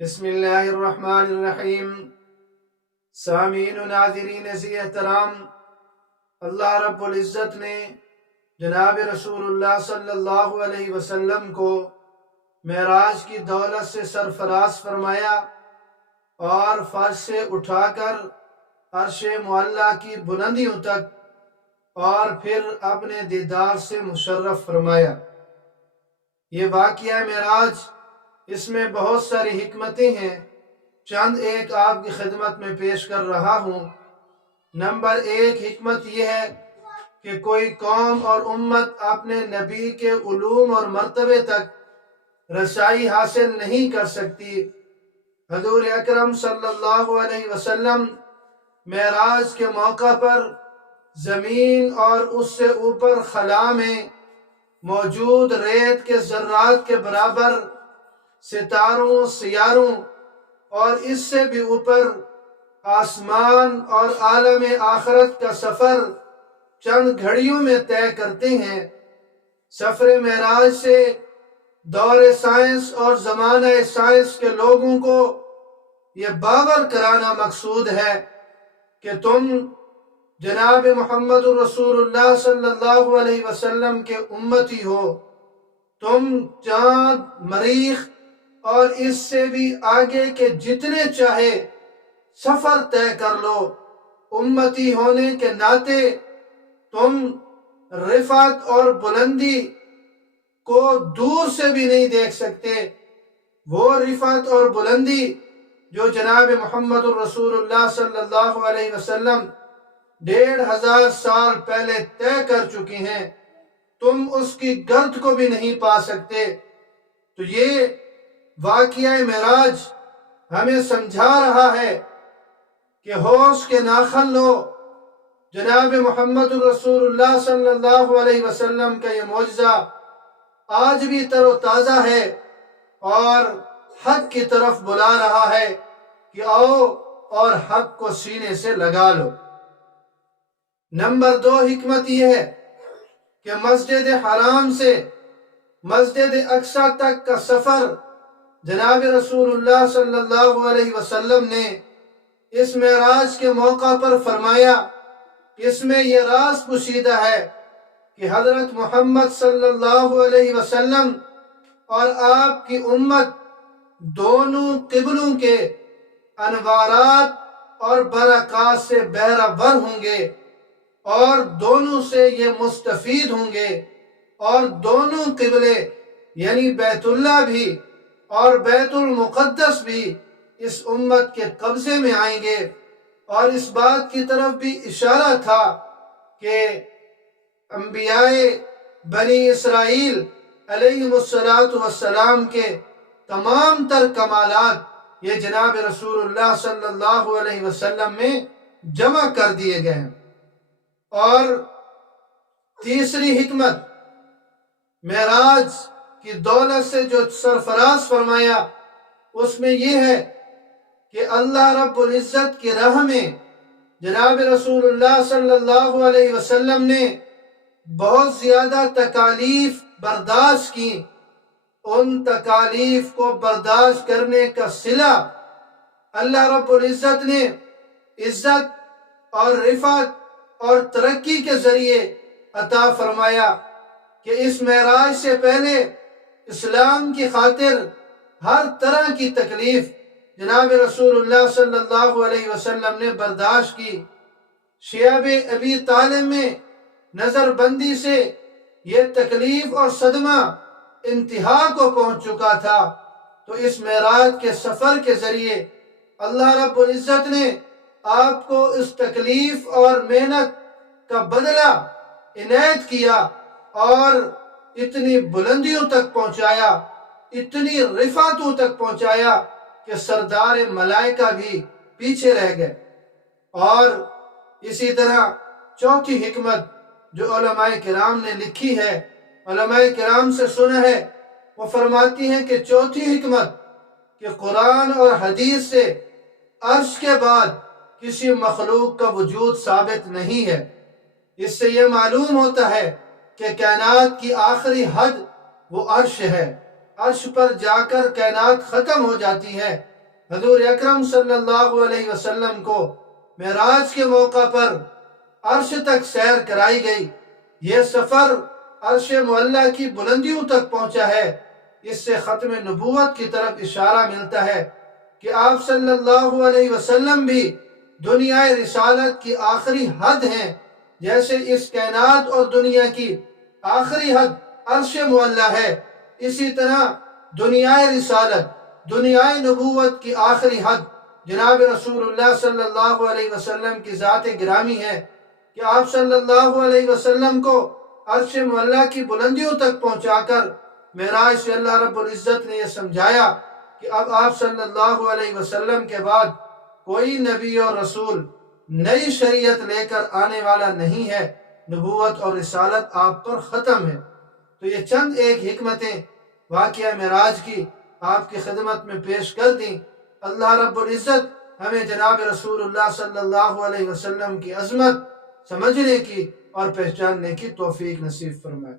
بسم اللہ الرحمن الرحیم۔ سامعین و ناظرین ذی احترام، اللہ رب العزت نے جناب رسول اللہ صلی اللہ علیہ وسلم کو معراج کی دولت سے سرفراز فرمایا اور فرش سے اٹھا کر عرش معلیٰ کی بلندیوں تک اور پھر اپنے دیدار سے مشرف فرمایا۔ یہ واقعہ معراج، اس میں بہت ساری حکمتیں ہیں، چند ایک آپ کی خدمت میں پیش کر رہا ہوں۔ نمبر 1 حکمت یہ ہے کہ کوئی قوم اور امت اپنے نبی کے علوم اور مرتبے تک رسائی حاصل نہیں کر سکتی۔ حضور اکرم صلی اللہ علیہ وسلم معراج کے موقع پر زمین اور اس سے اوپر خلا میں موجود ریت کے ذرات کے برابر ستاروں، سیاروں اور اس سے بھی اوپر آسمان اور عالم آخرت کا سفر چند گھڑیوں میں طے کرتے ہیں۔ سفر معراج سے دور سائنس اور زمانہ سائنس کے لوگوں کو یہ باور کرانا مقصود ہے کہ تم جناب محمد رسول اللہ صلی اللہ علیہ وسلم کے امتی ہو۔ تم چاند، مریخ اور اس سے بھی آگے کے جتنے چاہے سفر طے کر لو، امتی ہونے کے ناطے تم رفعت اور بلندی کو دور سے بھی نہیں دیکھ سکتے۔ وہ رفعت اور بلندی جو جناب محمد رسول اللہ صلی اللہ علیہ وسلم 1500 سال پہلے طے کر چکے ہیں، تم اس کی گرد کو بھی نہیں پا سکتے۔ تو یہ واقعہ معراج ہمیں سمجھا رہا ہے کہ ہوش کے ناخن لو، جناب محمد رسول اللہ صلی اللہ علیہ وسلم کا یہ معجزہ آج بھی تر و تازہ ہے اور حق کی طرف بلا رہا ہے کہ آؤ اور حق کو سینے سے لگا لو۔ نمبر 2 حکمت یہ ہے کہ مسجد حرام سے مسجد اقصی تک کا سفر جناب رسول اللہ صلی اللہ علیہ وسلم نے اس معراج کے موقع پر فرمایا۔ اس میں یہ راز پوشیدہ ہے کہ حضرت محمد صلی اللہ علیہ وسلم اور آپ کی امت دونوں قبلوں کے انوارات اور برکات سے بہرہ ور ہوں گے اور دونوں سے یہ مستفید ہوں گے، اور دونوں قبلے یعنی بیت اللہ بھی اور بیت المقدس بھی اس امت کے قبضے میں آئیں گے۔ اور اس بات کی طرف بھی اشارہ تھا کہ انبیاء بنی اسرائیل علیہ السلام کے تمام تر کمالات یہ جناب رسول اللہ صلی اللہ علیہ وسلم میں جمع کر دیے گئے ہیں۔ اور تیسری حکمت معراج کی دولت سے جو سرفراز فرمایا اس میں یہ ہے کہ اللہ رب العزت کی راہ میں جناب رسول اللہ صلی اللہ علیہ وسلم نے بہت زیادہ تکالیف برداشت کی۔ ان تکالیف کو برداشت کرنے کا صلہ اللہ رب العزت نے عزت اور رفعت اور ترقی کے ذریعے عطا فرمایا کہ اس معراج سے پہلے اسلام کی خاطر ہر طرح کی تکلیف جناب رسول اللہ صلی اللہ علیہ وسلم نے برداشت کی۔ شیاب ابی طالب میں نظر بندی سے یہ تکلیف اور صدمہ انتہا کو پہنچ چکا تھا، تو اس معراج کے سفر کے ذریعے اللہ رب العزت نے آپ کو اس تکلیف اور محنت کا بدلہ عنایت کیا اور اتنی بلندیوں تک پہنچایا، اتنی رفعتوں تک پہنچایا کہ سردار ملائکہ بھی پیچھے رہ گئے۔ اور اسی طرح چوتھی حکمت جو علماء کرام نے لکھی ہے، علماء کرام سے سنا ہے، وہ فرماتی ہیں کہ چوتھی حکمت کہ قرآن اور حدیث سے عرش کے بعد کسی مخلوق کا وجود ثابت نہیں ہے۔ اس سے یہ معلوم ہوتا ہے کہ کائنات کی آخری حد وہ عرش ہے، عرش پر جا کر کائنات ختم ہو جاتی ہے۔ حضور اکرم صلی اللہ علیہ وسلم کو معراج کے موقع پر عرش تک سیر کرائی گئی۔ یہ سفر عرش معلیٰ کی بلندیوں تک پہنچا ہے۔ اس سے ختم نبوت کی طرف اشارہ ملتا ہے کہ آپ صلی اللہ علیہ وسلم بھی دنیا رسالت کی آخری حد ہیں۔ جیسے اس کائنات اور دنیا کی آخری حد عرش معلیٰ ہے، اسی طرح دنیا رسالت، دنیا نبوت کی آخری حد جناب رسول اللہ صلی اللہ علیہ وسلم کی ذات گرامی ہے کہ آپ صلی اللہ علیہ وسلم کو عرش معلیٰ کی بلندیوں تک پہنچا کر معراج سے اللہ رب العزت نے یہ سمجھایا کہ اب آپ صلی اللہ علیہ وسلم کے بعد کوئی نبی اور رسول نئی شریعت لے کر آنے والا نہیں ہے، نبوت اور رسالت آپ پر ختم ہے۔ تو یہ چند ایک حکمتیں واقعہ معراج کی آپ کی خدمت میں پیش کر دیں۔ اللہ رب العزت ہمیں جناب رسول اللہ صلی اللہ علیہ وسلم کی عظمت سمجھنے کی اور پہچاننے کی توفیق نصیب فرمائے۔